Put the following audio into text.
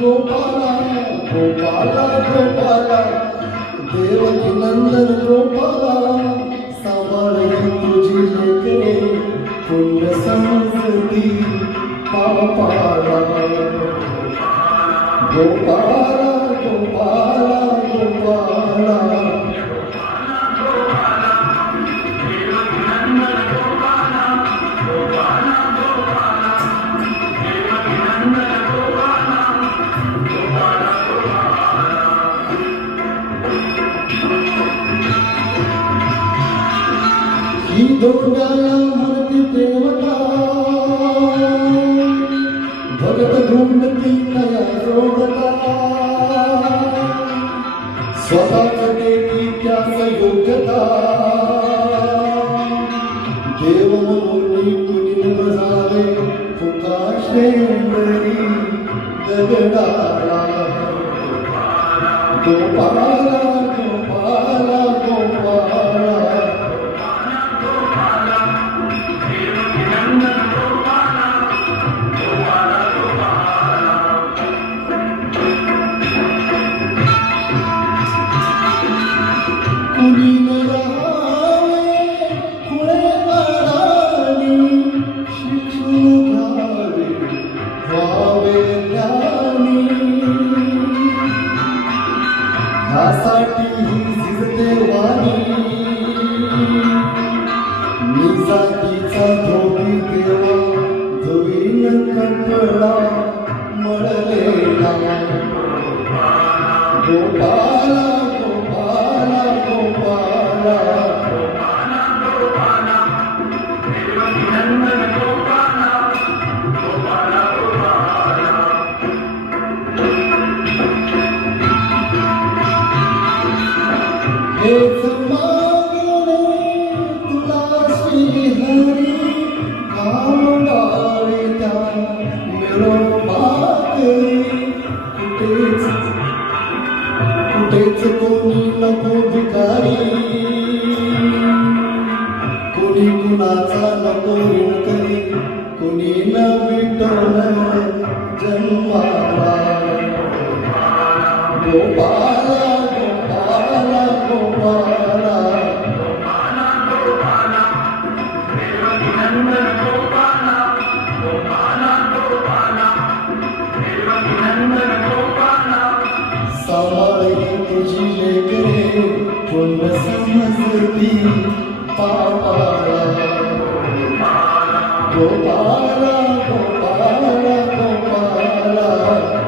गोपाला गोपाला गोपाला देवकी नंदन गोपाला सांभाळ तुझी लेकरे पुण्य संस्कृती पापाला गोपाला गोपाला गोपाला ही दोघाला म्हणती देवता भगत घुमती तया रोगता स्वतःच देती त्याच योग्यता देव म्हणून कुणी बजावे फुका श्रेंदरी दगडाला गोपाला गोपाला गोपाला कुणी राहावे कुळेवारानी शिक्षण घ्यावे व्हावे ज्ञानी ह्यासाठी ही झिजते वाणी निजातीचा धोबी देवा धुवीन कंटळा मळलेला गोपाला गोपाला गोपाला हेच मागणे तुला श्रीहरी कामगारे त्या मिळवून कुठेच कोणी नको भिकारी कोणी कुणाचा नको ऋण करी कोणी न विटवलं जन्माला गोपाला गोपाला गोपाला सांभाळ तुझी लेकरे पुण्य समजती पापाला गोपाला गोपाला गोपाला